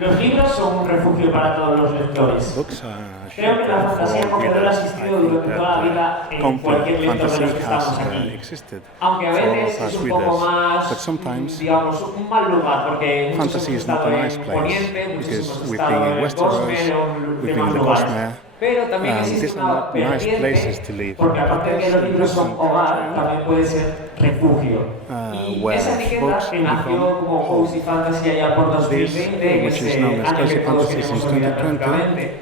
Los libros son un refugio para todos los lectores. Creo que la fantasía acogedora ha existido durante toda la vida en cualquier lector de los que estamos aquí. Aunque a veces es un poco más, digamos, un mal lugar, porque muchos hemos estado en Oriente, muchos hemos estado en el Cosme o demás lugares. Pero también existe una vertiente, porque aparte de que los libros son hogar, también puede ser refugio. Y esa etiqueta que nació como Cozy Fantasy allá por 2020, en ese año que todos queremos olvidar prácticamente,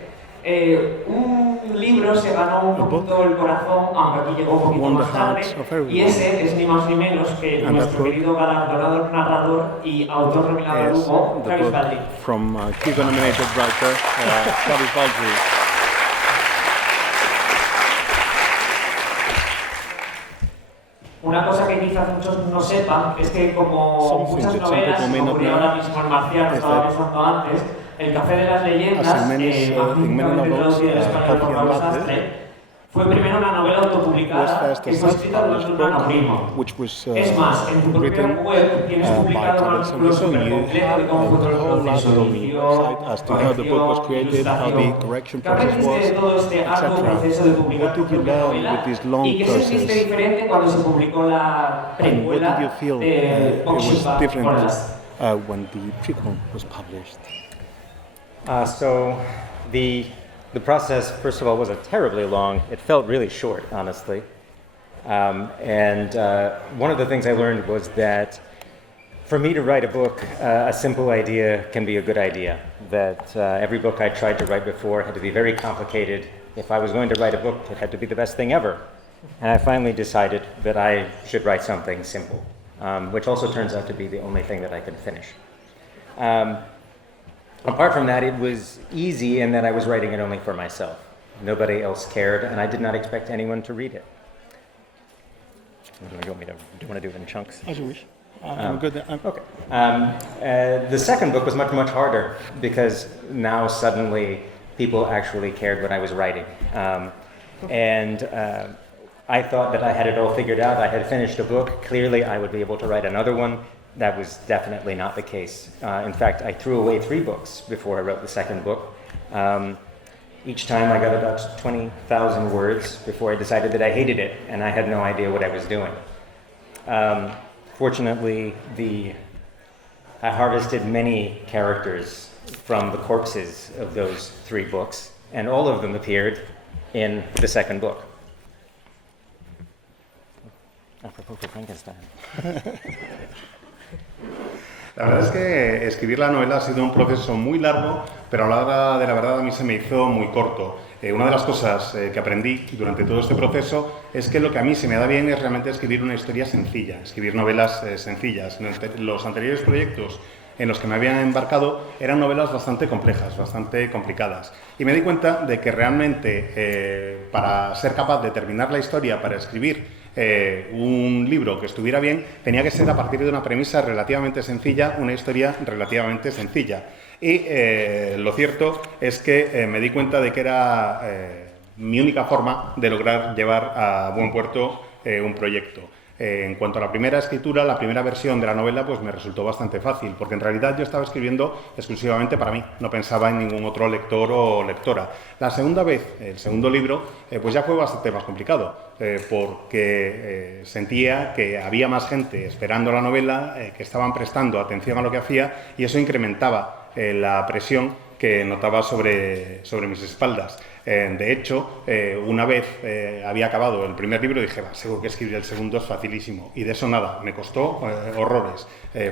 un libro se ganó un poquito el corazón, aunque aquí llegó un poquito más tarde, y ese es ni más ni menos que nuestro querido galardonado narrador y autor nominado al Hugo, Travis Baldree. From Hugo-nominated writer Travis Baldree. Una cosa que quizás muchos no sepan es que como muchas novelas, como ocurrió ahora mismo en Marcial, que estaba pensando antes, El Café de las Leyendas, magníficamente traducido en español por Pablo Sastre, fue primero una novela autopublicada que fue escrita durante un anónimo. Es más, en tu propia web tienes publicado un artículo súper completo de cómo fue todo el proceso de edición, corrección, ilustración. ¿Qué aprendiste de todo este arduo proceso de publicar tu propia novela? ¿Y qué sentiste diferente cuando se publicó la precuela de Boxing Forest? When the prequel was published. So the process, first of all, wasn't terribly long. It felt really short, honestly. And one of the things I learned was that for me to write a book, a simple idea can be a good idea. That every book I tried to write before had to be very complicated. If I was going to write a book, it had to be the best thing ever. And I finally decided that I should write something simple, which also turns out to be the only thing that I could finish. Apart from that, it was easy in that I was writing it only for myself. Nobody else cared, and I did not expect anyone to read it. Do you want to do it in chunks? As you wish. I'm good. Okay. The second book was much harder because now suddenly people actually cared what I was writing. And I thought that I had it all figured out. I had finished a book. Clearly, I would be able to write another one. That was definitely not the case. In fact, I threw away 3 books before I wrote the second book. Each time I got about 20,000 words before I decided that I hated it, and I had no idea what I was doing. Fortunately, I harvested many characters from the corpses of those 3 books, and all of them appeared in the second book. Apropos for Frankenstein. La verdad es que escribir la novela ha sido un proceso muy largo, pero a la hora de la verdad a mí se me hizo muy corto. Una de las cosas que aprendí durante todo este proceso es que lo que a mí se me da bien es realmente escribir una historia sencilla, escribir novelas sencillas. Los anteriores proyectos en los que me había embarcado eran novelas bastante complejas, bastante complicadas. Y me di cuenta de que realmente para ser capaz de terminar la historia, para escribir un libro que estuviera bien, tenía que ser a partir de una premisa relativamente sencilla, una historia relativamente sencilla. Y lo cierto es que me di cuenta de que era mi única forma de lograr llevar a buen puerto un proyecto. En cuanto a la primera escritura, la primera versión de la novela, pues me resultó bastante fácil, porque en realidad yo estaba escribiendo exclusivamente para mí, no pensaba en ningún otro lector o lectora. La segunda vez, el segundo libro, pues ya fue bastante más complicado, porque sentía que había más gente esperando la novela, que estaban prestando atención a lo que hacía, y eso incrementaba la presión que notaba sobre mis espaldas. De hecho, una vez había acabado el primer libro, dije, seguro que escribir el segundo es facilísimo. Y de eso nada, me costó horrores.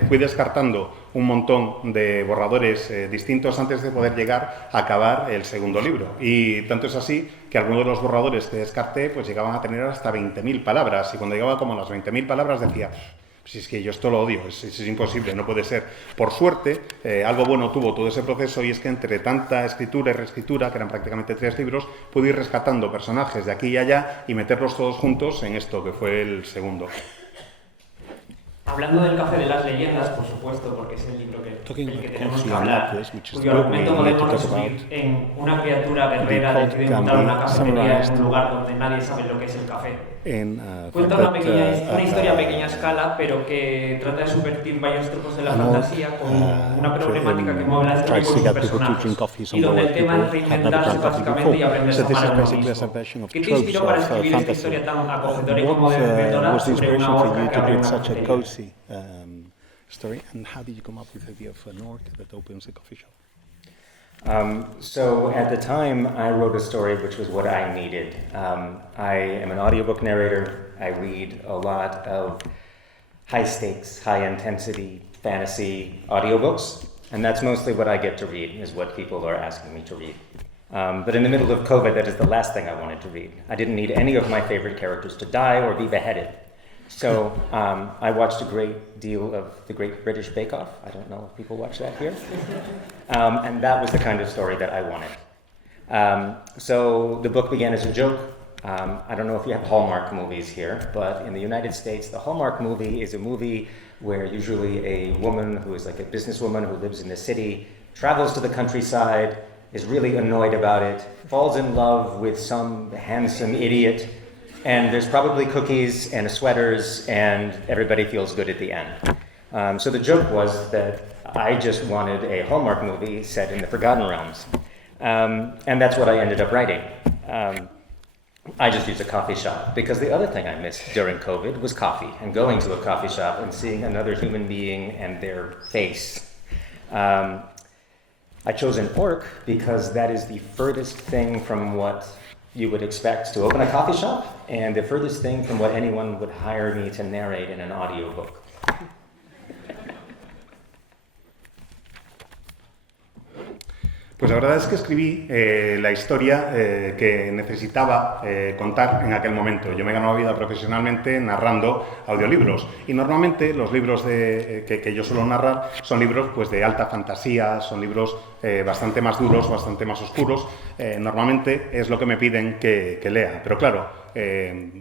Fui descartando un montón de borradores distintos antes de poder llegar a acabar el segundo libro. Y tanto es así que algunos de los borradores que descarté pues llegaban a tener hasta 20.000 palabras. Y cuando llegaba como a las 20.000 palabras decía, si es que yo esto lo odio, es imposible, no puede ser. Por suerte, algo bueno tuvo todo ese proceso, y es que entre tanta escritura y reescritura, que eran prácticamente 3 libros, pude ir rescatando personajes de aquí y allá y meterlos todos juntos en esto que fue el segundo. Hablando del Café de las Leyendas, por supuesto, porque es el libro del que tenemos que hablar, cuyo argumento podemos resumir en una criatura guerrera decide montar una cafetería en un lugar donde nadie sabe lo que es el café. Cuenta una historia a pequeña escala, pero que trata de subvertir varios trucos de la fantasía con una problemática que mueve la historia por sus personajes, y donde el tema es reinventarse básicamente y aprenderse a amar al uno mismo. ¿Qué te inspiró para escribir esta historia tan acogedora y conmovedora sobre una orca que abre una cafetería? Story, and how did you come up with the idea of an orc that opens a coffee shop? So at the time, I wrote a story which was what I needed. I am an audiobook narrator. I read a lot of high stakes, high intensity fantasy audiobooks, and that's mostly what I get to read, is what people are asking me to read. But in the middle of COVID, that is the last thing I wanted to read. I didn't need any of my favorite characters to die or be beheaded. So I watched a great deal of The Great British Bake Off. I don't know if people watch that here. And that was the kind of story that I wanted. So the book began as a joke. I don't know if you have Hallmark movies here, but in the United States, the Hallmark movie is a movie where usually a woman who is like a businesswoman who lives in the city travels to the countryside, is really annoyed about it, falls in love with some handsome idiot, and there's probably cookies and sweaters, and everybody feels good at the end. So the joke was that I just wanted a Hallmark movie set in the Forgotten Realms. And that's what I ended up writing. I just used a coffee shop, because the other thing I missed during COVID was coffee, and going to a coffee shop and seeing another human being and their face. I chose an orc because that is the furthest thing from what you would expect to open a coffee shop, and the furthest thing from what anyone would hire me to narrate in an audiobook. Pues la verdad es que escribí la historia que necesitaba contar en aquel momento. Yo me he ganado la vida profesionalmente narrando audiolibros, y normalmente los libros que yo suelo narrar son libros pues, de alta fantasía, son libros bastante más duros, bastante más oscuros. Normalmente es lo que me piden que lea, pero claro,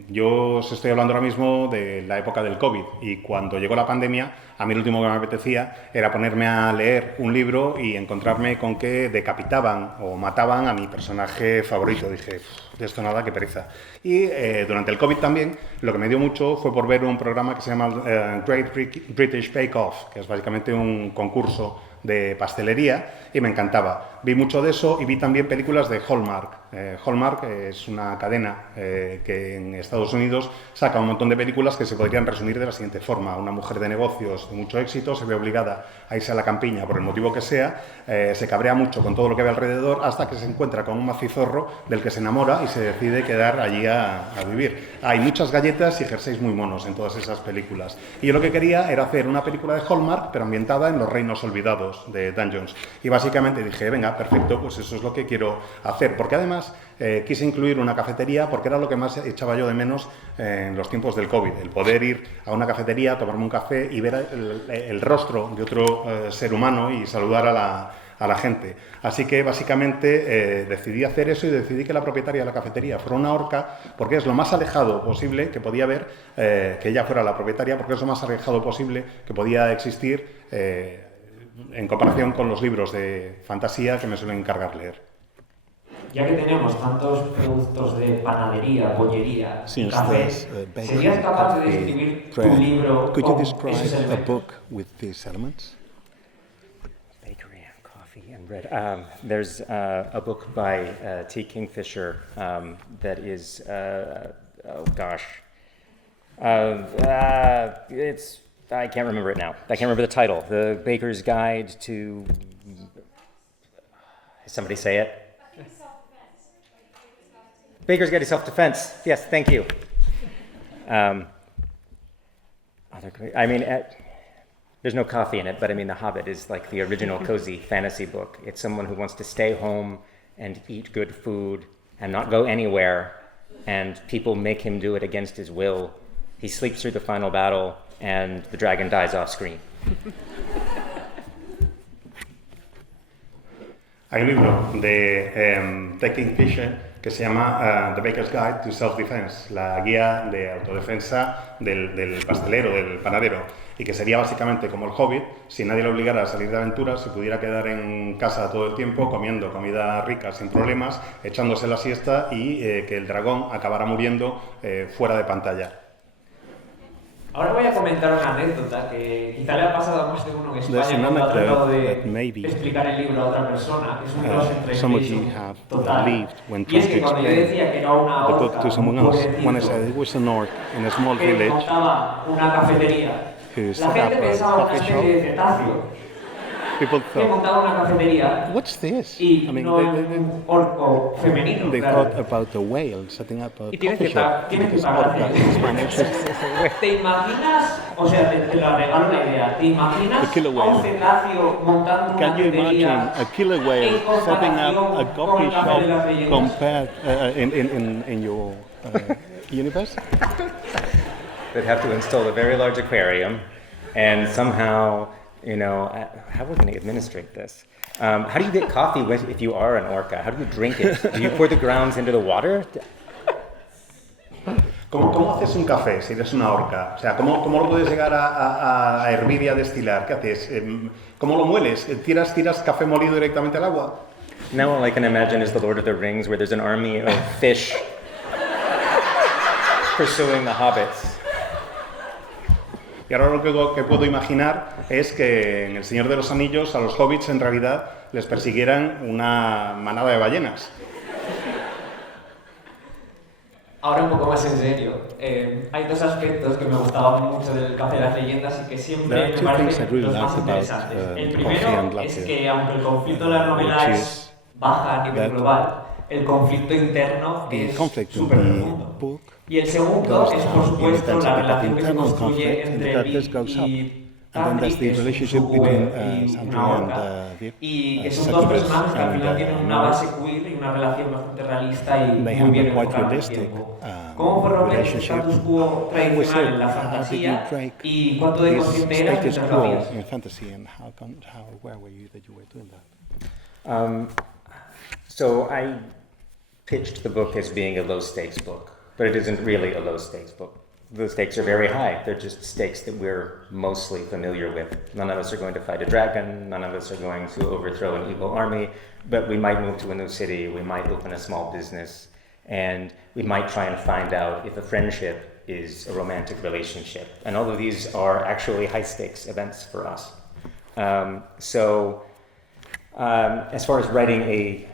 yo os estoy hablando ahora mismo de la época del COVID, y cuando llegó la pandemia, a mí lo último que me apetecía era ponerme a leer un libro y encontrarme con que decapitaban o mataban a mi personaje favorito. Dije, de esto nada, qué pereza. Y durante el COVID también, lo que me dio mucho fue por ver un programa que se llama Great British Bake Off, que es básicamente un concurso de pastelería, y me encantaba. Vi mucho de eso y vi también películas de Hallmark. Hallmark es una cadena que en Estados Unidos saca un montón de películas que se podrían resumir de la siguiente forma. Una mujer de negocios de mucho éxito se ve obligada a irse a la campiña por el motivo que sea, se cabrea mucho con todo lo que ve alrededor, hasta que se encuentra con un macizorro del que se enamora y se decide quedar allí a vivir. Hay muchas galletas y jerseys muy monos en todas esas películas. Y yo lo que quería era hacer una película de Hallmark, pero ambientada en los reinos olvidados de Dungeons. Y básicamente dije, venga, perfecto, pues eso es lo que quiero hacer. Porque además quise incluir una cafetería, porque era lo que más echaba yo de menos en los tiempos del COVID. El poder ir a una cafetería, tomarme un café y ver el rostro de otro ser humano y saludar a la gente. Así que básicamente decidí hacer eso, y decidí que la propietaria de la cafetería fuera una orca, porque es lo más alejado posible que podía haber que ella fuera la propietaria, porque es lo más alejado posible que podía existir en comparación con los libros de fantasía que me suelen encargar leer. Ya que tenemos tantos productos de panadería, bollería, cafés, ¿serías capaz de describir tu libro con esos elementos? Bakery and coffee and bread. There's a book by T. Kingfisher that is, I can't remember it now. I can't remember the title. The Baker's Guide to... Somebody say it? Baker's Guide to Self-Defense. Yes, thank you. There's no coffee in it, but I mean, The Hobbit is like the original cozy fantasy book. It's someone who wants to stay home and eat good food and not go anywhere, and people make him do it against his will. He sleeps through the final battle, and the dragon dies off screen. Hay un libro de T. Kingfisher que se llama The Baker's Guide to Self-Defense, la guía de autodefensa del pastelero, del panadero. y que sería básicamente como el Hobbit, si nadie le obligara a salir de aventura, se pudiera quedar en casa todo el tiempo comiendo comida rica sin problemas, echándose la siesta y que el dragón acabara muriendo fuera de pantalla. Ahora voy a comentar una anécdota que quizá le ha pasado a más de uno en There's España an cuando ha tratado anecdote that de maybe explicar el libro a otra persona, que es un cross entre some of you Jason have total. believed when Y es trying que to cuando yo explain decía que era una the book orca, to someone un else. When I pueblecito, said it was an orc in a small que village montaba una cafetería, who la set gente up a pensaba una coffee especie shop, de cetáceo people que thought, montaba una cafetería what's this? y I mean, no un orco femenino, they claro. thought about a whale setting up a Y tienes coffee que shop tienes que because pagar. orca in Spanish is ¿Te imaginas, o sea, te la regalo la idea, ¿te imaginas A killer a un whale. cetáceo montando una Can you imagine cafetería a killer whale en setting up a comparación con coffee el Café de las shop Leyendas? compared in your universe? They'd have to install a very large aquarium, and somehow, you know, how are we going to administrate this? How do you get coffee if you are an orca? How do you drink it? Do you pour the grounds into the water? ¿Cómo haces un café si eres una orca? O sea, ¿cómo lo puedes llegar a hervir y a destilar? ¿Qué haces? ¿Cómo lo mueles? ¿Tiras café molido directamente al agua? Now all I can imagine is the Lord of the Rings, where there's an army of fish pursuing the hobbits. Y ahora lo que puedo imaginar es que en El Señor de los Anillos a los hobbits en realidad les persiguieran una manada de ballenas. Ahora un poco más en serio, hay dos aspectos que me gustaban mucho del Café de las Leyendas y que siempre There are me two things I parecen really los más liked about, interesantes. El Coffee primero and es Latte, que aunque el conflicto de la novela which es is baja a nivel that global, el conflicto interno the es conflict in súper the profundo. book Y el segundo goes es, por down in supuesto, la intensity, but the relación que se internal construye conflict in entre the darkness Vic goes up. y And then Tandri, there's que the es un relationship sucube between y Sandri una and orca, Vic, y que son dos succubus personajes que al final and tienen una Nora. base queer y una relación bastante realista y They muy have bien a quite enfocada en el realistic tiempo. ¿Cómo fue romper ese relationship. status quo I always tradicional said, en la how did you fantasía break y cuánto de this consciente eras status mientras lo quo hacías? in fantasy, and where were you that you were doing that? So I pitched the book as being a low-stakes book, but it isn't really a low-stakes book. The stakes are very high. They're just stakes that we're mostly familiar with. None of us are going to fight a dragon. None of us are going to overthrow an evil army. But we might move to a new city. We might open a small business. And we might try and find out if a friendship is a romantic relationship. And all of these are actually high-stakes events for us. As far as writing a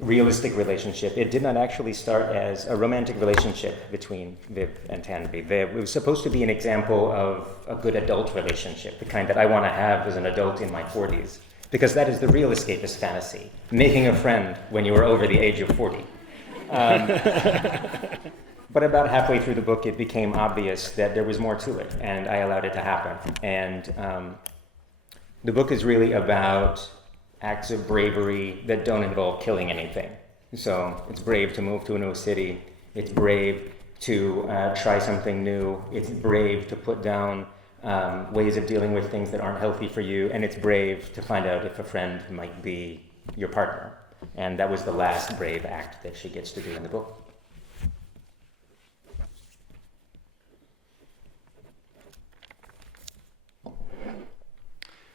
realistic relationship, it did not actually start as a romantic relationship between Viv and Tanvi. It was supposed to be an example of a good adult relationship, the kind that I want to have as an adult in my 40s, because that is the real escapist fantasy, making a friend when you are over the age of 40. But about halfway through the book, it became obvious that there was more to it, and I allowed it to happen. And the book is really about acts of bravery that don't involve killing anything. So it's brave to move to a new city. It's brave to try something new. It's brave to put down ways of dealing with things that aren't healthy for you. And it's brave to find out if a friend might be your partner. And that was the last brave act that she gets to do in the book.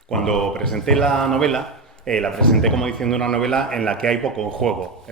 Cuando presenté la novela, la presenté como diciendo una novela en la que hay poco en juego.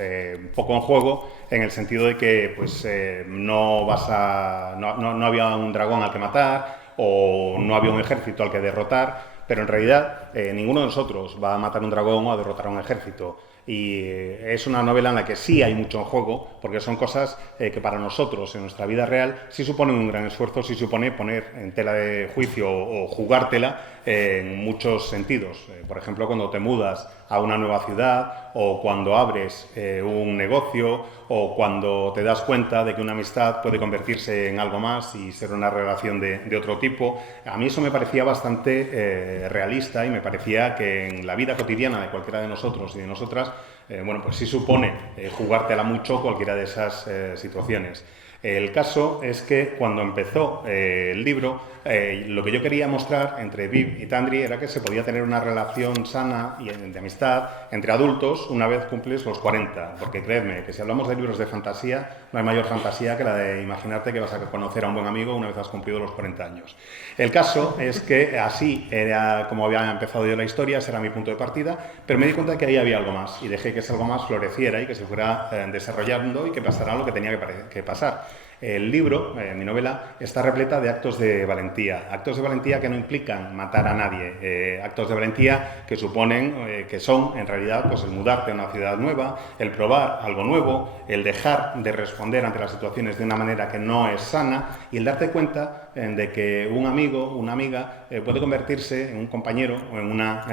Poco en juego en el sentido de que pues, no había un dragón al que matar o no había un ejército al que derrotar, pero en realidad ninguno de nosotros va a matar un dragón o a derrotar a un ejército. Y es una novela en la que sí hay mucho en juego, porque son cosas que para nosotros en nuestra vida real sí suponen un gran esfuerzo, sí supone poner en tela de juicio o jugártela en muchos sentidos. Por ejemplo, cuando te mudas a una nueva ciudad, o cuando abres un negocio, o cuando te das cuenta de que una amistad puede convertirse en algo más y ser una relación de otro tipo. A mí eso me parecía bastante realista y me parecía que en la vida cotidiana de cualquiera de nosotros y de nosotras, bueno, pues sí supone jugártela mucho cualquiera de esas situaciones. El caso es que cuando empezó el libro, lo que yo quería mostrar entre Viv y Tandri era que se podía tener una relación sana y de amistad entre adultos una vez cumples los 40, porque creedme que si hablamos de libros de fantasía, no hay mayor fantasía que la de imaginarte que vas a conocer a un buen amigo una vez has cumplido los 40 años. El caso es que así era como había empezado yo la historia, ese era mi punto de partida, pero me di cuenta que ahí había algo más y dejé que ese algo más floreciera y que se fuera desarrollando y que pasara lo que tenía que pasar. El libro, mi novela, está repleta de actos de valentía que no implican matar a nadie, actos de valentía que suponen, que son en realidad pues, el mudarte a una ciudad nueva, el probar algo nuevo, el dejar de responder ante las situaciones de una manera que no es sana y el darte cuenta de que un amigo, una amiga puede convertirse en un compañero o en una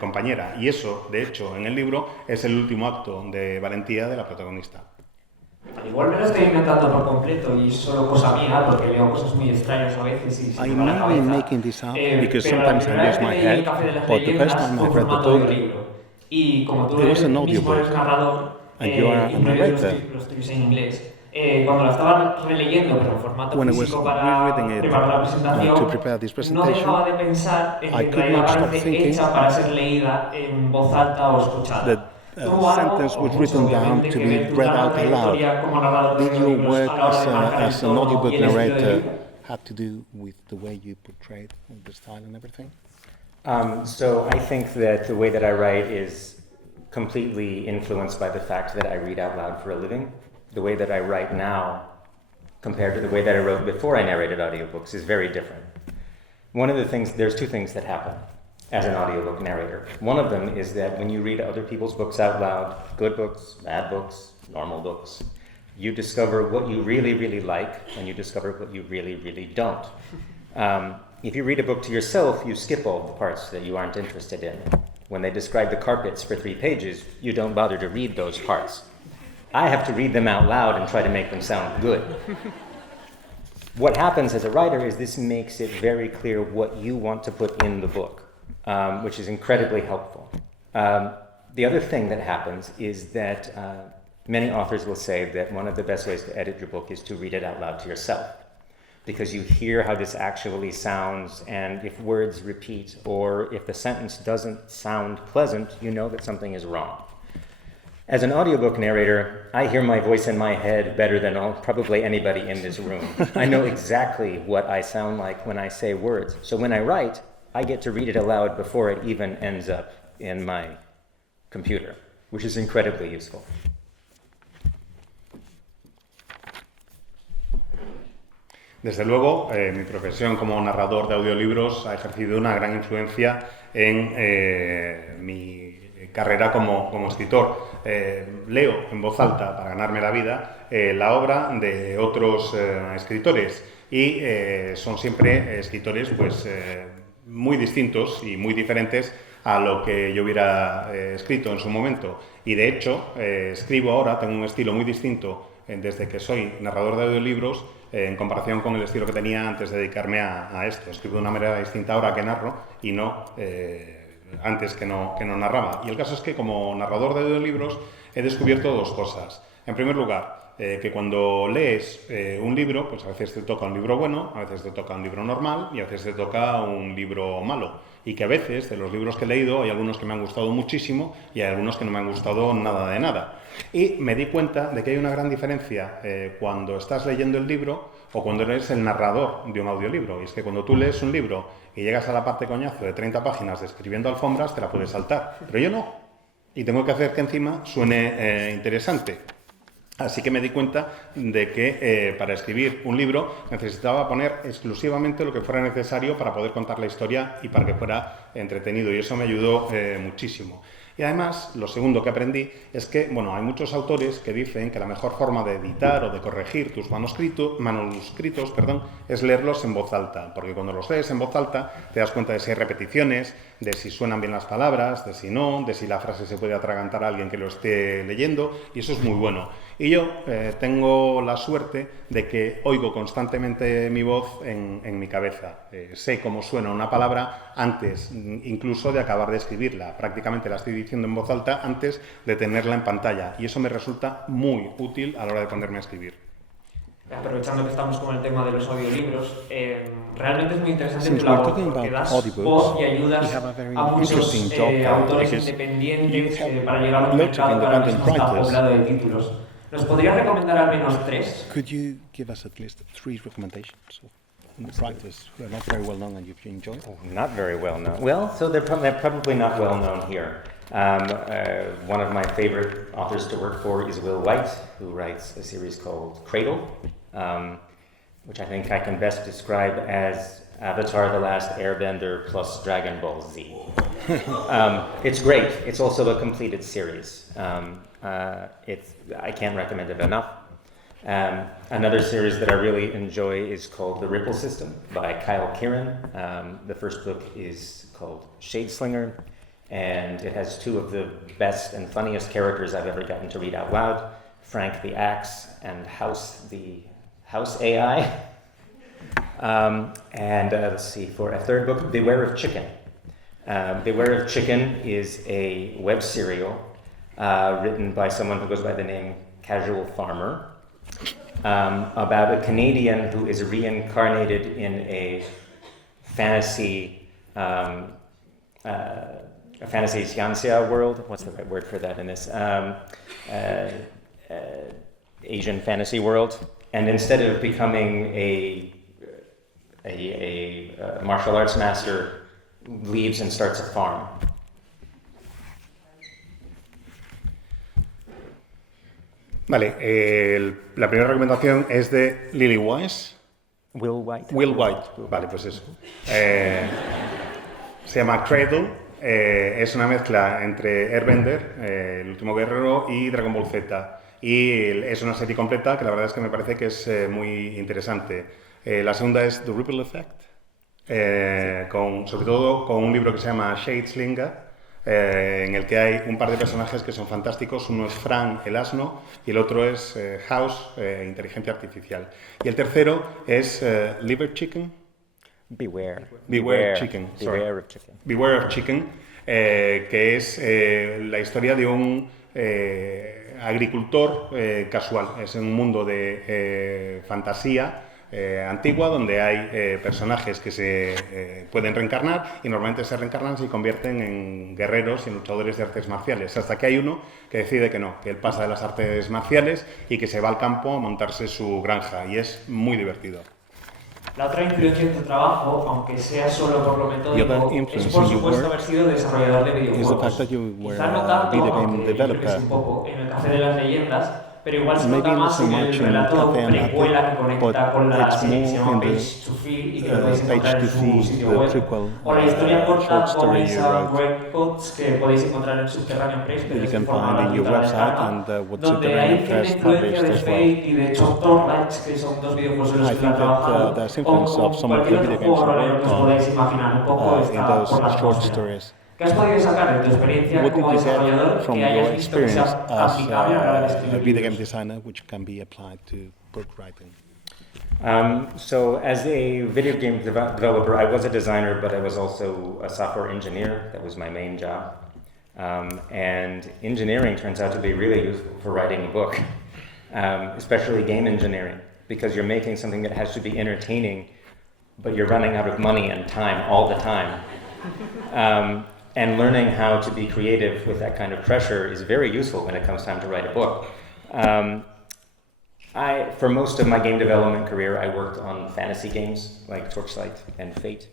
compañera. Y eso, de hecho, en el libro es el último acto de valentía de la protagonista. Igual me lo estoy inventando por completo y es solo cosa mía, porque leo cosas muy extrañas a veces y se me va la cabeza. I'm making this up because Pero sometimes la I primera lose vez my que leí head, El Café de las but the first Leyendas time fue I en read the formato book, audiolibro. Y como tú it was an mismo audiobook, eres narrador, and you are a incluidos narrator. los tuyos en inglés, cuando la estaba releyendo, pero en formato When I was físico para rereading it preparar la presentación, to prepare this no presentation, dejaba de pensar en I que en could realidad not stop parece thinking hecha para ser leída en voz alta o escuchada. that sentence was written down to be read out aloud. Did your work as an audiobook narrator have to do with the way you portrayed the style and everything? So I think that the way that I write is completely influenced by the fact that I read out loud for a living. The way that I write now, compared to the way that I wrote before I narrated audiobooks, is very different. There's two things that happen as an audiobook narrator. One of them is that when you read other people's books out loud, good books, bad books, normal books, you discover what you really, really like, and you discover what you really, really don't. If you read a book to yourself, you skip all the parts that you aren't interested in. When they describe the carpets for 3 pages, you don't bother to read those parts. I have to read them out loud and try to make them sound good. What happens as a writer is this makes it very clear what you want to put in the book. Which is incredibly helpful. The other thing that happens is that many authors will say that one of the best ways to edit your book is to read it out loud to yourself, because you hear how this actually sounds, and if words repeat or if the sentence doesn't sound pleasant, you know that something is wrong. As an audiobook narrator, I hear my voice in my head better than probably anybody in this room. I know exactly what I sound like when I say words. So when I write, I get to read it aloud before it even ends up in my computer, which is incredibly useful. Desde luego, mi profesión como narrador de audiolibros ha ejercido una gran influencia en mi carrera como escritor. Leo en voz alta para ganarme la vida la obra de otros escritores y son siempre escritores pues muy distintos y muy diferentes a lo que yo hubiera escrito en su momento. Y de hecho, escribo ahora, tengo un estilo muy distinto desde que soy narrador de audiolibros en comparación con el estilo que tenía antes de dedicarme a esto. Escribo de una manera distinta ahora que narro y no antes que no narraba. Y el caso es que como narrador de audiolibros he descubierto dos cosas. En primer lugar, que cuando lees un libro, pues a veces te toca un libro bueno, a veces te toca un libro normal y a veces te toca un libro malo. Y que a veces de los libros que he leído hay algunos que me han gustado muchísimo y hay algunos que no me han gustado nada de nada. Y me di cuenta de que hay una gran diferencia cuando estás leyendo el libro o cuando eres el narrador de un audiolibro. Y es que cuando tú lees un libro y llegas a la parte coñazo de 30 páginas describiendo alfombras, te la puedes saltar. Pero yo no. Y tengo que hacer que encima suene interesante. Así que me di cuenta de que para escribir un libro necesitaba poner exclusivamente lo que fuera necesario para poder contar la historia y para que fuera entretenido, y eso me ayudó muchísimo. Y además, lo segundo que aprendí es que, bueno, hay muchos autores que dicen que la mejor forma de editar o de corregir tus manuscritos, es leerlos en voz alta, porque cuando los lees en voz alta te das cuenta de si hay repeticiones, de si suenan bien las palabras, de si no, de si la frase se puede atragantar a alguien que lo esté leyendo, y eso es muy bueno. Y yo tengo la suerte de que oigo constantemente mi voz en mi cabeza. Sé cómo suena una palabra antes incluso de acabar de escribirla. Prácticamente la estoy diciendo en voz alta antes de tenerla en pantalla. Y eso me resulta muy útil a la hora de ponerme a escribir. aprovechando que estamos con el tema de los audiolibros, realmente es muy interesante Since tu we're labor talking porque about das audiobooks, voz y you ayudas have a very a muchos interesting job there autores because independientes you have para llegar a un lots of mercado que ahora independent mismo está writers. poblado de títulos. ¿Nos podrías recomendar al menos 3? Could you give us at least 3 recommendations of writers who are not very well known and you've enjoyed? Not very well known. Well, so they're probably not well known here. One of my favorite authors to work for is Will White, who writes a series called Cradle, which I think I can best describe as Avatar: The Last Airbender plus Dragon Ball Z. It's great. It's also a completed series. I can't recommend it enough. Another series that I really enjoy is called The Ripple System by Kyle Kieran. The first book is called Shadeslinger, and it has 2 of the best and funniest characters I've ever gotten to read out loud, Frank the Axe and House the House AI. Let's see, for a third book, Beware of Chicken. Beware of Chicken is a web serial written by someone who goes by the name Casual Farmer, about a Canadian who is reincarnated in a fantasy Xianxia world. What's the right word for that in this? Asian fantasy world. And instead of becoming a martial arts master, leaves and starts a farm. Vale, la primera recomendación es de Lily Wise. Will White. Will White, vale, pues eso. Se llama Cradle, es una mezcla entre Airbender, El último guerrero, y Dragon Ball Z. Y es una serie completa que la verdad es que me parece que es muy interesante. La segunda es The Ripple Effect, sobre todo con un libro que se llama Shadeslinger, en el que hay un par de personajes que son fantásticos. Uno es Frank, el asno, y el otro es House, inteligencia artificial. Y el tercero es Liver Chicken. Beware. Beware Chicken. Beware of Chicken. Beware of Chicken, que es la historia de un agricultor casual. Es un mundo de fantasía antigua, donde hay personajes que se pueden reencarnar y normalmente se reencarnan y se convierten en guerreros y en luchadores de artes marciales, hasta que hay uno que decide que no, que él pasa de las artes marciales y que se va al campo a montarse su granja, y es muy divertido. La otra influencia en tu trabajo, aunque sea solo por lo metódico, es por supuesto haber sido desarrollador de videojuegos. Quizá no tanto, aunque yo creo que sí un poco, en el Café de las Leyendas, pero igual se nota más en el relato precuela que conecta con la serie que se llama Page to Feel y que lo podéis encontrar en su sitio web, o la historia corta Boys and Records que podéis encontrar en Subterranean Press, que es en forma gratuita de descarga, donde hay cierta influencia de Fate y de Chop Torlights, que son 2 videojuegos en los que he trabajado, o cualquier otro juego rolero que os podáis imaginar, un poco está por las costas. ¿Qué has podido sacar de tu experiencia como desarrollador que hayas visto que sea aplicable a la hora de escribir video game designer, which can be applied to book writing? So as a video game developer, I was a designer, but I was also a software engineer. That was my main job. And engineering turns out to be really useful for writing a book, especially game engineering, because you're making something that has to be entertaining, but you're running out of money and time all the time. And learning how to be creative with that kind of pressure is very useful when it comes time to write a book. For most of my game development career, I worked on fantasy games like Torchlight and Fate.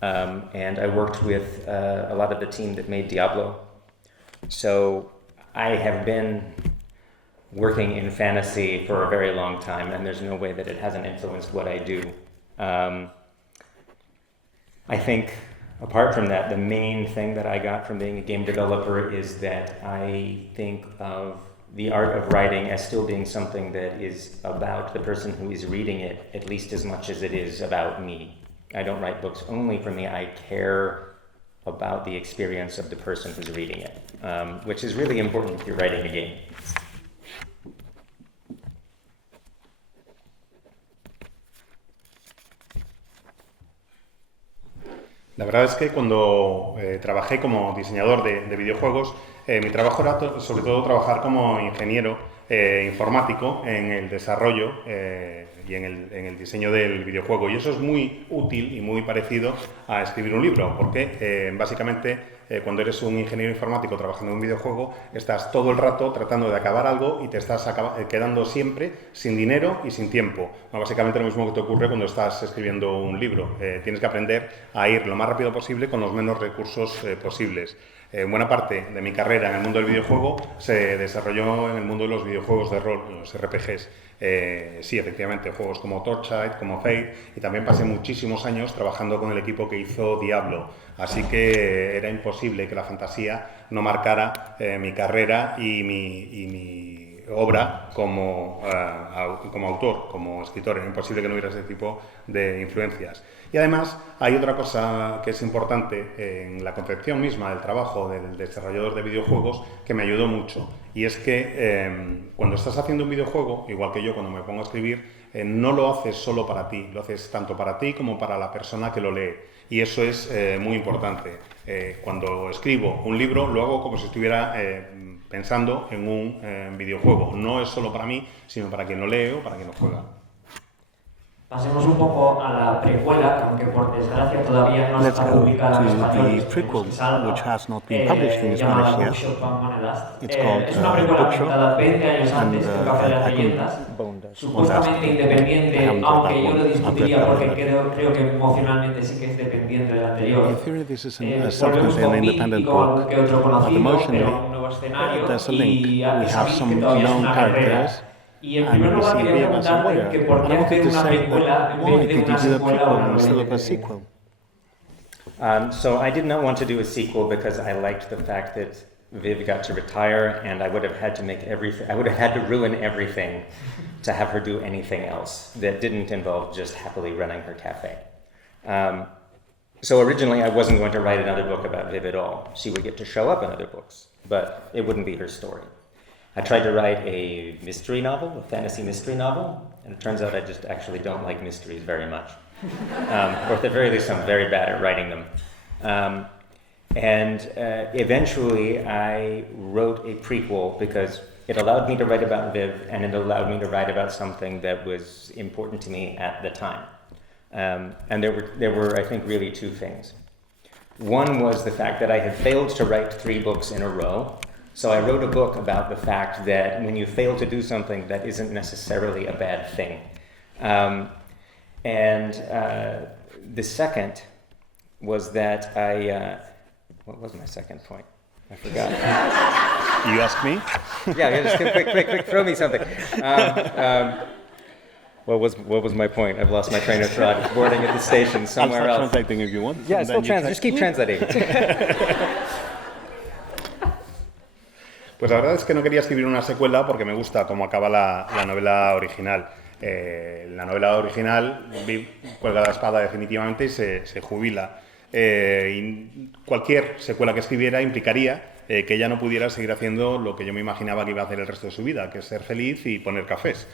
And I worked with a lot of the team that made Diablo. So I have been working in fantasy for a very long time, and there's no way that it hasn't influenced what I do. I think, apart from that, the main thing that I got from being a game developer is that I think of the art of writing as still being something that is about the person who is reading it at least as much as it is about me. I don't write books only for me. I care about the experience of the person who's reading it, which is really important if you're writing a game. La verdad es que cuando trabajé como diseñador de videojuegos, mi trabajo era sobre todo trabajar como ingeniero informático en el desarrollo y en el diseño del videojuego. Y eso es muy útil y muy parecido a escribir un libro, porque básicamente cuando eres un ingeniero informático trabajando en un videojuego, estás todo el rato tratando de acabar algo y te estás quedando siempre sin dinero y sin tiempo. Básicamente lo mismo que te ocurre cuando estás escribiendo un libro. Tienes que aprender a ir lo más rápido posible con los menos recursos posibles. Buena parte de mi carrera en el mundo del videojuego se desarrolló en el mundo de los videojuegos de rol, los RPGs. Sí, efectivamente, juegos como Torchlight, como Fate, y también pasé muchísimos años trabajando con el equipo que hizo Diablo. Así que era imposible que la fantasía no marcara mi carrera y mi obra como autor, como escritor. Era imposible que no hubiera ese tipo de influencias. Y además hay otra cosa que es importante en la concepción misma del trabajo del desarrollador de videojuegos que me ayudó mucho. Y es que cuando estás haciendo un videojuego, igual que yo cuando me pongo a escribir, no lo haces solo para ti, lo haces tanto para ti como para la persona que lo lee. Y eso es muy importante. Cuando escribo un libro, lo hago como si estuviera pensando en un videojuego. No es solo para mí, sino para quien lo lee o para quien lo juega. Pasemos un poco a la precuela, que aunque por desgracia todavía no está publicada en español. The prequel, which has not been published in Spanish yet. It's called es una precuela Bookshop, presentada 20 años antes del Café de las Leyendas, supuestamente independiente, aunque yo lo discutiría porque creo que emocionalmente sí que es dependiente del anterior. In theory, this is Volvemos con an Vic y independent con book, algún que otro but conocido, emotionally, pero un nuevo escenario, there's a link. y We have sabéis some que todavía es known una carrera. characters. Y en And primer we lugar see quería Viv as a preguntarte warrior. que por And qué I wanted hacer to una say precuela that en why vez de did una you do a secuela o prequel una instead novela of a independiente. sequel? So I did not want to do a sequel because I liked the fact that Viv got to retire, and I would have had to make everything. I would have had to ruin everything to have her do anything else that didn't involve just happily running her cafe. So originally, I wasn't going to write another book about Viv at all. She would get to show up in other books, but it wouldn't be her story. I tried to write a mystery novel, a fantasy mystery novel, and it turns out I just actually don't like mysteries very much. Or at the very least, I'm very bad at writing them. Eventually, I wrote a prequel because it allowed me to write about Viv, and it allowed me to write about something that was important to me at the time. And there were, I think, really two things. One was the fact that I had failed to write 3 books in a row. So I wrote a book about the fact that when you fail to do something, that isn't necessarily a bad thing. The second was that what was my second point? I forgot. You ask me? Yeah, just quick, throw me something. What was my point? I've lost my train of thought. Boarding at the station somewhere I'll else. start translating if you want. Yeah, just keep translating. Pues la verdad es que no quería escribir una secuela porque me gusta cómo acaba la novela original. La novela original, Viv cuelga la espada definitivamente y se jubila. Y cualquier secuela que escribiera implicaría que ella no pudiera seguir haciendo lo que yo me imaginaba que iba a hacer el resto de su vida, que es ser feliz y poner cafés.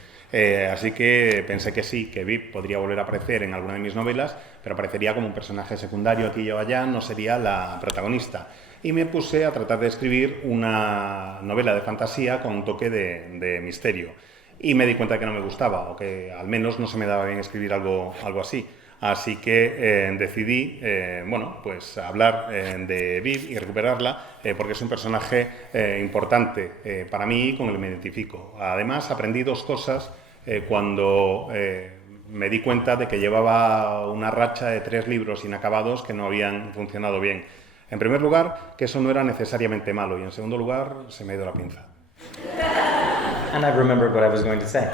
Así que pensé que sí, que Viv podría volver a aparecer en alguna de mis novelas, pero aparecería como un personaje secundario aquí o allá, no sería la protagonista. Y me puse a tratar de escribir una novela de fantasía con un toque de misterio. Y me di cuenta que no me gustaba, o que al menos no se me daba bien escribir algo así. Así que decidí, pues hablar de Viv y recuperarla, porque es un personaje importante para mí y con el que me identifico. Además, aprendí 2 cosas cuando me di cuenta de que llevaba una racha de 3 libros inacabados que no habían funcionado bien. En primer lugar, que eso no era necesariamente malo, y en segundo lugar, se me ha ido la pinza. And I remembered what I was going to say.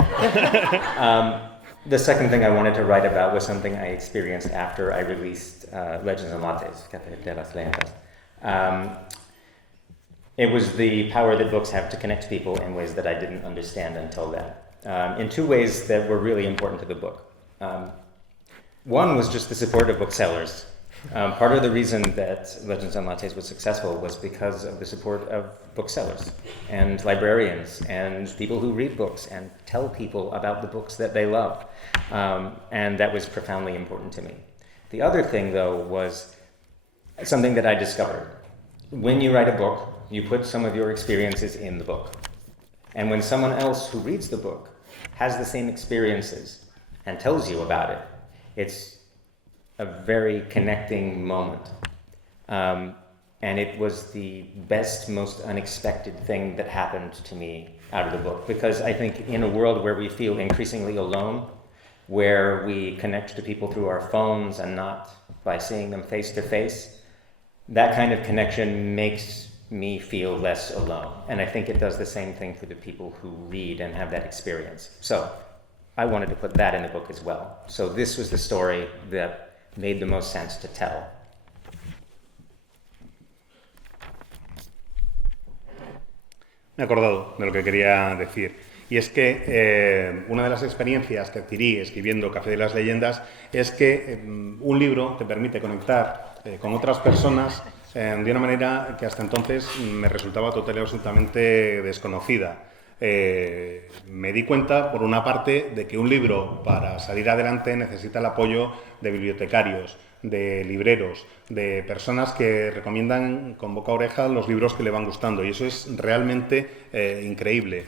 The second thing I wanted to write about was something I experienced after I released Legends and Lattes, Café de las Leyendas. It was the power that books have to connect people in ways that I didn't understand until then, in 2 ways that were really important to the book. One was just the support of booksellers. Part of the reason that Legends and Lattes was successful was because of the support of booksellers and librarians and people who read books and tell people about the books that they love. And that was profoundly important to me. The other thing, though, was something that I discovered. When you write a book, you put some of your experiences in the book. And when someone else who reads the book has the same experiences and tells you about it, it's a very connecting moment. And it was the best, most unexpected thing that happened to me out of the book, because I think in a world where we feel increasingly alone, where we connect to people through our phones and not by seeing them face to face, that kind of connection makes me feel less alone. And I think it does the same thing for the people who read and have that experience. So I wanted to put that in the book as well. So this was the story that made the most sense to tell. Me he acordado de lo que quería decir. Y es que una de las experiencias que adquirí escribiendo Café de las Leyendas es que un libro te permite conectar con otras personas de una manera que hasta entonces me resultaba total y absolutamente desconocida. Me di cuenta, por una parte, de que un libro para salir adelante necesita el apoyo de bibliotecarios, de libreros, de personas que recomiendan con boca a oreja los libros que le van gustando, y eso es realmente increíble.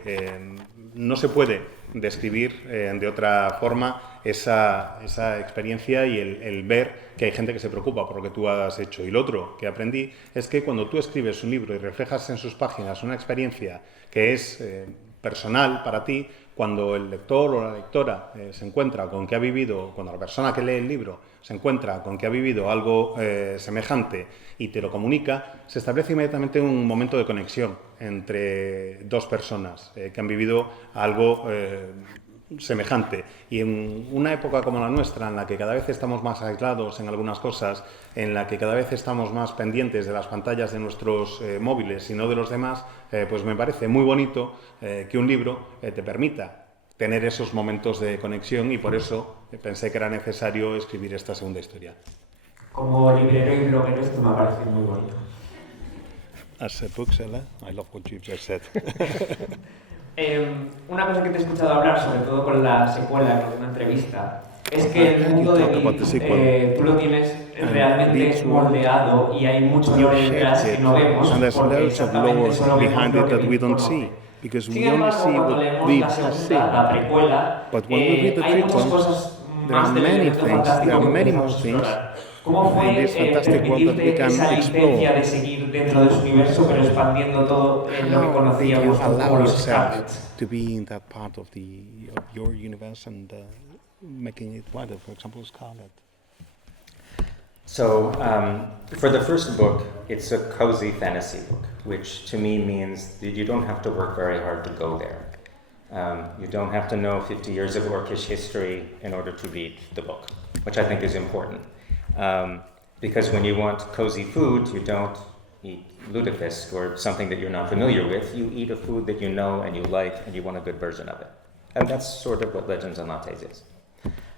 No se puede describir de otra forma esa experiencia y el ver que hay gente que se preocupa por lo que tú has hecho. Y lo otro que aprendí es que cuando tú escribes un libro y reflejas en sus páginas una experiencia que es personal para ti, cuando el lector o la lectora se encuentra con que ha vivido, cuando la persona que lee el libro se encuentra con que ha vivido algo semejante y te lo comunica, se establece inmediatamente un momento de conexión entre dos personas que han vivido algo semejante. Y en una época como la nuestra, en la que cada vez estamos más aislados en algunas cosas, en la que cada vez estamos más pendientes de las pantallas de nuestros móviles y no de los demás, pues me parece muy bonito que un libro te permita tener esos momentos de conexión, y por eso pensé que era necesario escribir esta segunda historia. Como librero y bloguero esto me parece muy bonito. As a bookseller, I love what you've just said. Una cosa que te he escuchado hablar, sobre todo con la secuela, con una entrevista, es que el mundo de Vic, tú lo tienes realmente moldeado y hay mucho lore detrás que no vemos, porque exactamente solo vemos lo que Vic conoce. Sin embargo, cuando leemos la segunda, la precuela, hay muchas cosas más del elemento fantástico que podemos explorar. ¿Cómo fue permitirte esa licencia de seguir dentro de su universo, pero expandiendo todo en lo que conocíamos como los Scarlets? To be in that part of your universe and making it wider, for example, Scarlet. So, for the first book, it's a cozy fantasy book, which to me means that you don't have to work very hard to go there. You don't have to know 50 years of Orcish history in order to read the book, which I think is important. Because when you want cozy food, you don't eat lutefisk or something that you're not familiar with. You eat a food that you know and you like and you want a good version of it. And that's sort of what Legends and Lattes is.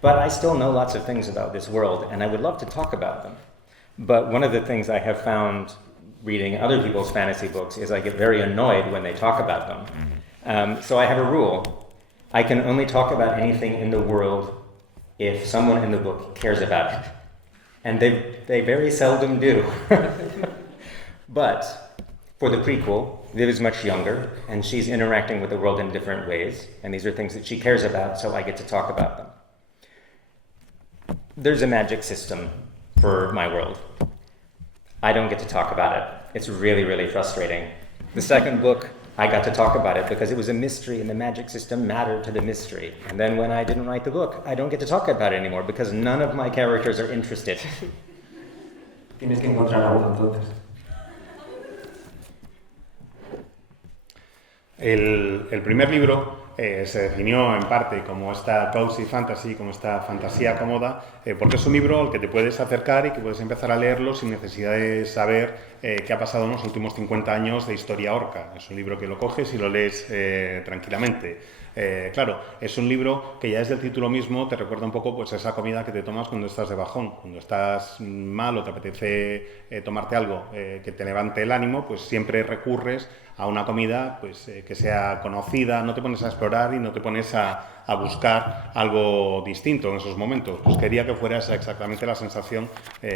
But I still know lots of things about this world, and I would love to talk about them. But one of the things I have found reading other people's fantasy books is I get very annoyed when they talk about them. So I have a rule. I can only talk about anything in the world if someone in the book cares about it. And they very seldom do. But for the prequel, Viv is much younger, and she's interacting with the world in different ways, and these are things that she cares about, so I get to talk about them. There's a magic system for my world. I don't get to talk about it. It's really, really frustrating. The second book, I got to talk about it because it was a mystery and the magic system mattered to the mystery. And then when I didn't write the book, I don't get to talk about it anymore because none of my characters are interested. Tienes que encontrar algo entonces. El primer libro se definió en parte como esta cozy fantasy, como esta fantasía cómoda, porque es un libro al que te puedes acercar y que puedes empezar a leerlo sin necesidad de saber qué ha pasado en los últimos 50 años de historia orca. Es un libro que lo coges y lo lees tranquilamente. Claro, es un libro que ya desde el título mismo te recuerda un poco pues esa comida que te tomas cuando estás de bajón, cuando estás mal o te apetece tomarte algo que te levante el ánimo, pues siempre recurres a una comida pues, que sea conocida, no te pones a explorar y no te pones a buscar algo distinto en esos momentos. Pues quería que fuera esa exactamente la sensación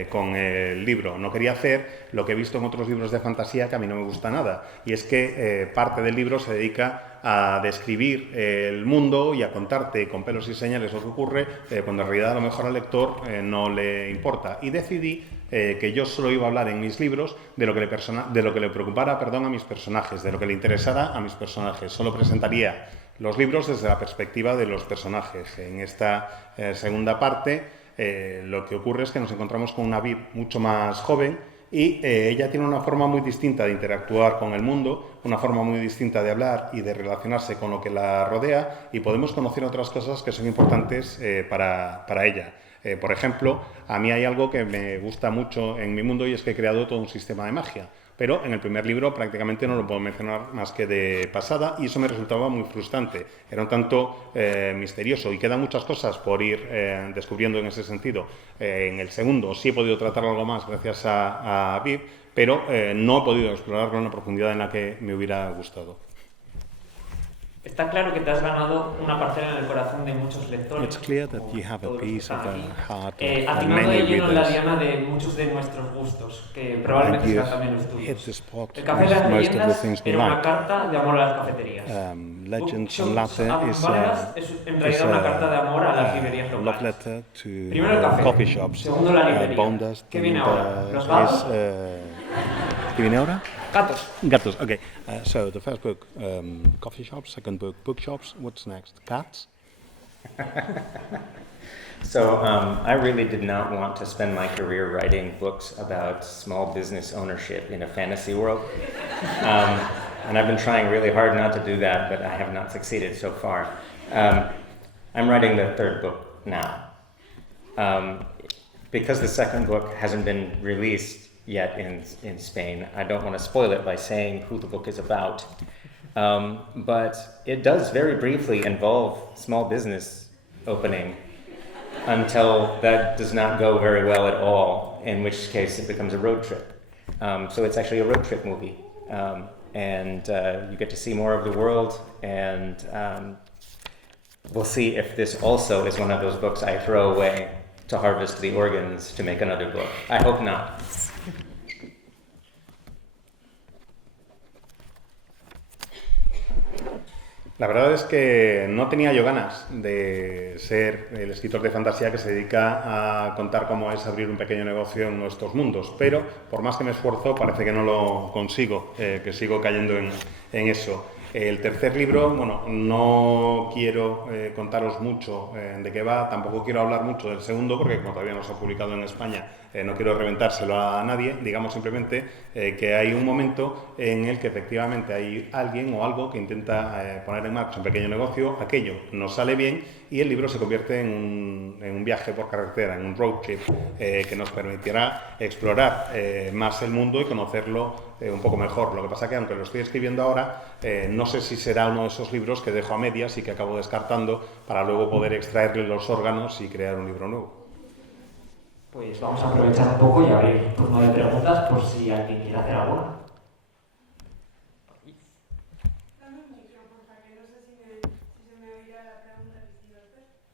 con el libro. No quería hacer lo que he visto visto en otros libros de fantasía que a mí no me gusta nada, y es que parte del libro se dedica a describir el mundo y a contarte con pelos y señales lo que ocurre, cuando en realidad a lo mejor al lector no le importa. Y decidí que yo solo iba a hablar en mis libros de lo que le preocupara, a mis personajes, de lo que le interesara a mis personajes. Solo presentaría los libros desde la perspectiva de los personajes. En esta segunda parte lo que ocurre es que nos encontramos con una Viv mucho más joven y ella tiene una forma muy distinta de interactuar con el mundo, una forma muy distinta de hablar y de relacionarse con lo que la rodea, y podemos conocer otras cosas que son importantes para ella. Por ejemplo, a mí hay algo que me gusta mucho en mi mundo y es que he creado todo un sistema de magia. Pero en el primer libro prácticamente no lo puedo mencionar más que de pasada, y eso me resultaba muy frustrante. Era un tanto misterioso y quedan muchas cosas por ir descubriendo en ese sentido. En el segundo sí he podido tratar algo más gracias a Viv, pero no he podido explorarlo en la profundidad en la que me hubiera gustado. Está claro que te has ganado una parcela en el corazón de muchos lectores. It's clear that you have a piece of the heart of atinando many de lleno en la readers. diana de muchos de nuestros gustos, que probablemente And sean you've también los hit tuyos. the spot El Café de las with most of the Leyendas things we era una like. carta de amor a las cafeterías. Legends and Bookshops Latte is Bárbaras es en realidad una carta de amor a las librerías love locales. letter to Primero el café, coffee shops. segundo la librería. Bondas ¿Qué viene ahora? ¿Los gatos? ¿Qué viene ahora? Gatos. Gatos, okay. So the first book, coffee shops. Second book, bookshops. What's next? Cats? So I really did not want to spend my career writing books about small business ownership in a fantasy world. And I've been trying really hard not to do that, but I have not succeeded so far. I'm writing the third book now. Because the second book hasn't been released yet in Spain, I don't want to spoil it by saying who the book is about. But it does very briefly involve small business opening until that does not go very well at all, in which case it becomes a road trip. So it's actually a road trip movie. And you get to see more of the world, and we'll see if this also is one of those books I throw away to harvest the organs to make another book. I hope not. La verdad es que no tenía yo ganas de ser el escritor de fantasía que se dedica a contar cómo es abrir un pequeño negocio en nuestros mundos, pero por más que me esfuerzo parece que no lo consigo, que sigo cayendo en eso. El tercer libro, bueno, no quiero contaros mucho de qué va, tampoco quiero hablar mucho del segundo porque como todavía no se ha publicado en España, no quiero reventárselo a nadie. Digamos simplemente que hay un momento en el que efectivamente hay alguien o algo que intenta poner en marcha un pequeño negocio, aquello no sale bien y el libro se convierte en un viaje por carretera, en un road trip que nos permitirá explorar más el mundo y conocerlo un poco mejor. Lo que pasa que aunque lo estoy escribiendo ahora, no sé si será uno de esos libros que dejo a medias y que acabo descartando para luego poder extraerle los órganos y crear un libro nuevo. Pues vamos a aprovechar un poco y abrir turno de preguntas por si alguien quiere hacer alguna.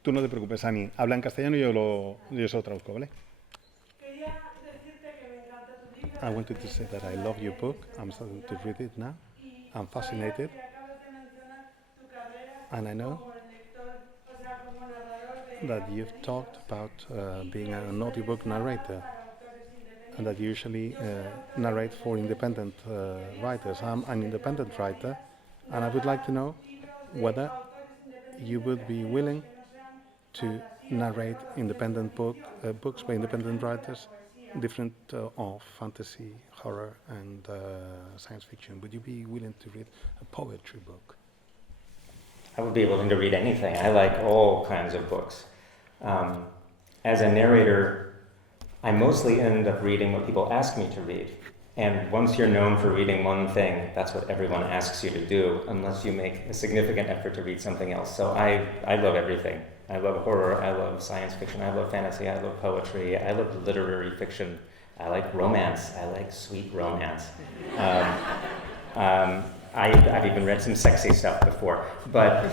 Tú no te preocupes, Ani. Habla en castellano y yo se lo traduzco, ¿vale? I wanted to say that I love your book. I'm starting to read it now. I'm fascinated. And I know that you've talked about being an audiobook narrator and that you usually narrate for independent writers. I'm an independent writer and I would like to know whether you would be willing to narrate independent books by independent writers, different of fantasy, horror and science fiction. Would you be willing to read a poetry book? I would be willing to read anything. I like all kinds of books. As a narrator, I mostly end up reading what people ask me to read. And once you're known for reading one thing, that's what everyone asks you to do, unless you make a significant effort to read something else. So I love everything. I love horror, I love science fiction, I love fantasy, I love poetry, I love literary fiction, I like romance, I like sweet romance. I've even read some sexy stuff before, but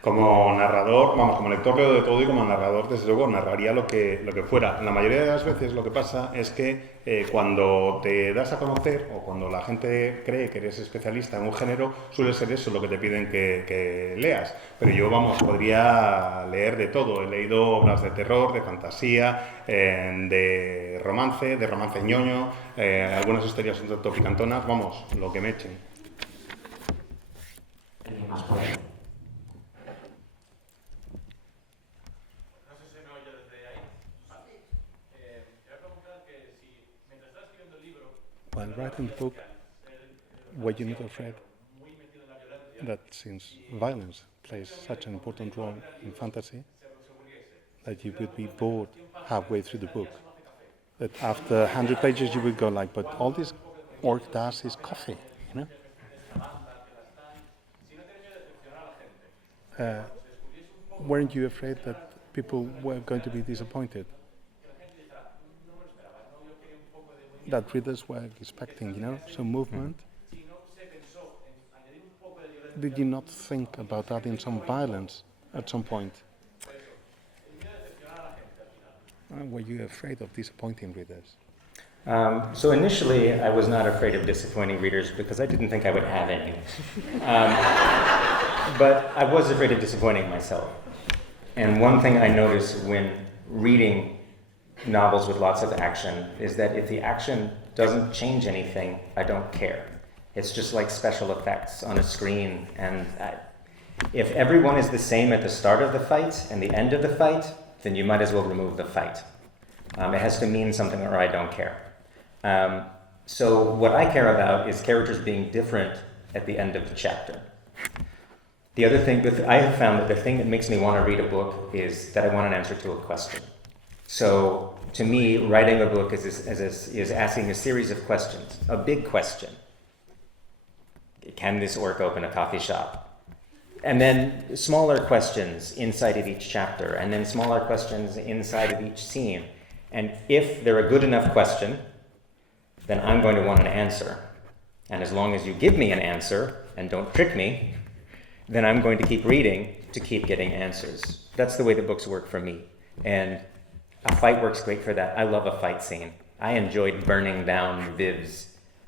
Como narrador, vamos, como lector leo de todo y como narrador, desde luego, narraría lo que fuera. La mayoría de las veces lo que pasa es que cuando te das a conocer o cuando la gente cree que eres especialista en un género, suele ser eso lo que te piden que leas. Pero yo, vamos, podría leer de todo. He leído obras de terror, de fantasía, de romance ñoño, algunas historias un tanto picantonas, vamos, lo que me echen. ¿Alguien más por ahí? While writing the book, were you not afraid that since violence plays such an important role in fantasy, that you would be bored halfway through the book? That after 100 pages you would go like, but all this orc does is coffee, you know? Weren't you afraid that people were going to be disappointed? That readers were expecting, you know, some movement. Did you not think about adding some violence at some point? Were you afraid of disappointing readers? So initially, I was not afraid of disappointing readers because I didn't think I would have any. But I was afraid of disappointing myself. And one thing I noticed when reading novels with lots of action is that if the action doesn't change anything, I don't care. It's just like special effects on a screen, and if everyone is the same at the start of the fight and the end of the fight, then you might as well remove the fight. It has to mean something or I don't care. So what I care about is characters being different at the end of the chapter. The other thing, I have found that the thing that makes me want to read a book is that I want an answer to a question. So, to me, writing a book is asking a series of questions. A big question. Can this orc open a coffee shop? And then smaller questions inside of each chapter, and then smaller questions inside of each scene. And if they're a good enough question, then I'm going to want an answer. And as long as you give me an answer, and don't trick me, then I'm going to keep reading to keep getting answers. That's the way the books work for me. And a fight works great for that. I love a fight scene. I enjoyed burning down Viv's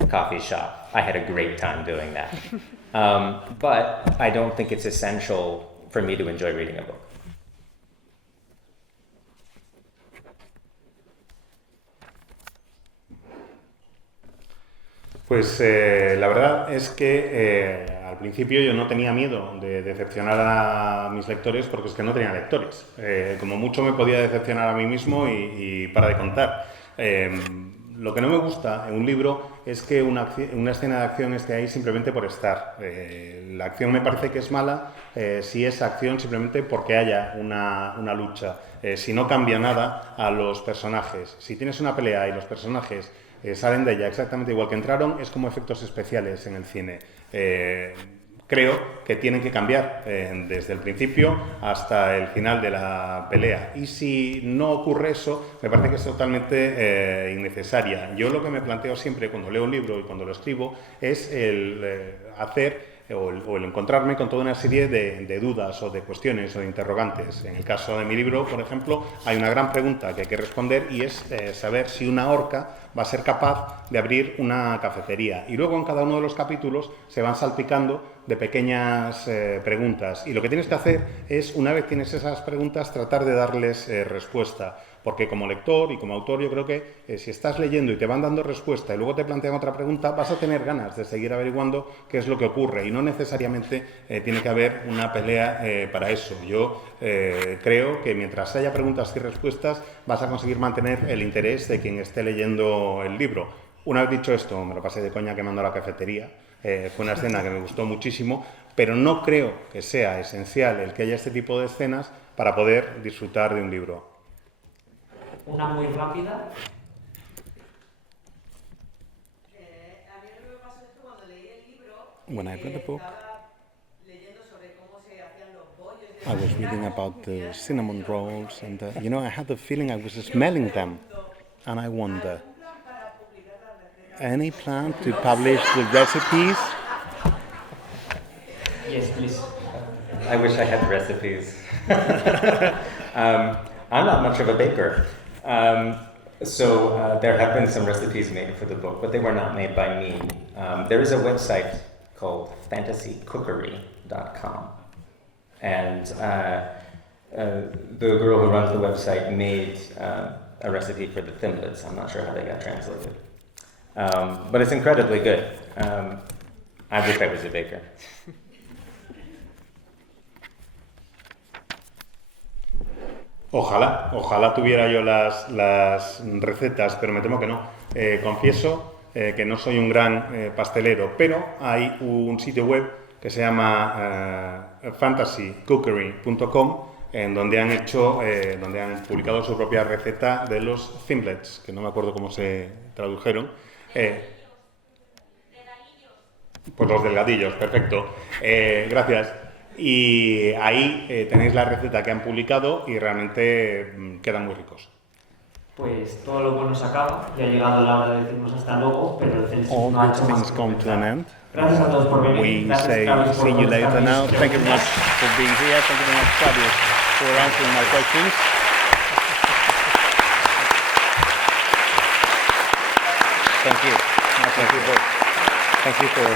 coffee shop. I had a great time doing that. But I don't think it's essential for me to enjoy reading a book. Pues la verdad es que al principio yo no tenía miedo de decepcionar a mis lectores porque es que no tenía lectores. Como mucho me podía decepcionar a mí mismo y para de contar. Lo que no me gusta en un libro es que una escena de acción esté ahí simplemente por estar. La acción me parece que es mala si es acción simplemente porque haya una lucha. Si no cambia nada a los personajes. Si tienes una pelea y los personajes salen de ella exactamente igual que entraron, es como efectos especiales en el cine. Creo que tienen que cambiar desde el principio hasta el final de la pelea. Y si no ocurre eso, me parece que es totalmente innecesaria. Yo lo que me planteo siempre cuando leo un libro y cuando lo escribo es el hacer o el encontrarme con toda una serie de dudas o de cuestiones o de interrogantes. En el caso de mi libro, por ejemplo, hay una gran pregunta que hay que responder y es saber si una orca va a ser capaz de abrir una cafetería. Y luego en cada uno de los capítulos se van salpicando de pequeñas preguntas. Y lo que tienes que hacer es, una vez tienes esas preguntas, tratar de darles respuesta. Porque como lector y como autor yo creo que si estás leyendo y te van dando respuesta y luego te plantean otra pregunta, vas a tener ganas de seguir averiguando qué es lo que ocurre y no necesariamente tiene que haber una pelea para eso. Yo creo que mientras haya preguntas y respuestas vas a conseguir mantener el interés de quien esté leyendo el libro. Una vez dicho esto, me lo pasé de coña quemando la cafetería. Fue una escena que me gustó muchísimo, pero no creo que sea esencial el que haya este tipo de escenas para poder disfrutar de un libro. Una muy rápida. A mí lo que me pasó es que cuando leí el libro, When I read the book, estaba leyendo sobre cómo se hacían los bollos. I was reading about the cinnamon rolls, and you know, I had the feeling I was smelling them, and I wonder, any plan to publish the recipes? Yes, please. I wish I had the recipes. I'm not much of a baker. So there have been some recipes made for the book, but they were not made by me. There is a website called fantasycookery.com. And the girl who runs the website made a recipe for the thimblets. I'm not sure how they got translated. But it's incredibly good. I wish I was a baker. Ojalá tuviera yo las recetas, pero me temo que no. Confieso que no soy un gran pastelero, pero hay un sitio web que se llama fantasycookery.com, en donde han publicado su propia receta de los thimblets, que no me acuerdo cómo se tradujeron. Pues los delgadillos, perfecto. Gracias. Y ahí tenéis la receta que han publicado y realmente quedan muy ricos. Pues todo lo bueno se acaba, ya ha llegado la hora de decirnos hasta luego, pero el Celsius no ha hecho más que comenzar. Gracias a todos por venir. We say see you later now. Thank you very much for being here. Thank you very much, Fabio, for answering my questions. Thank you. Thank you for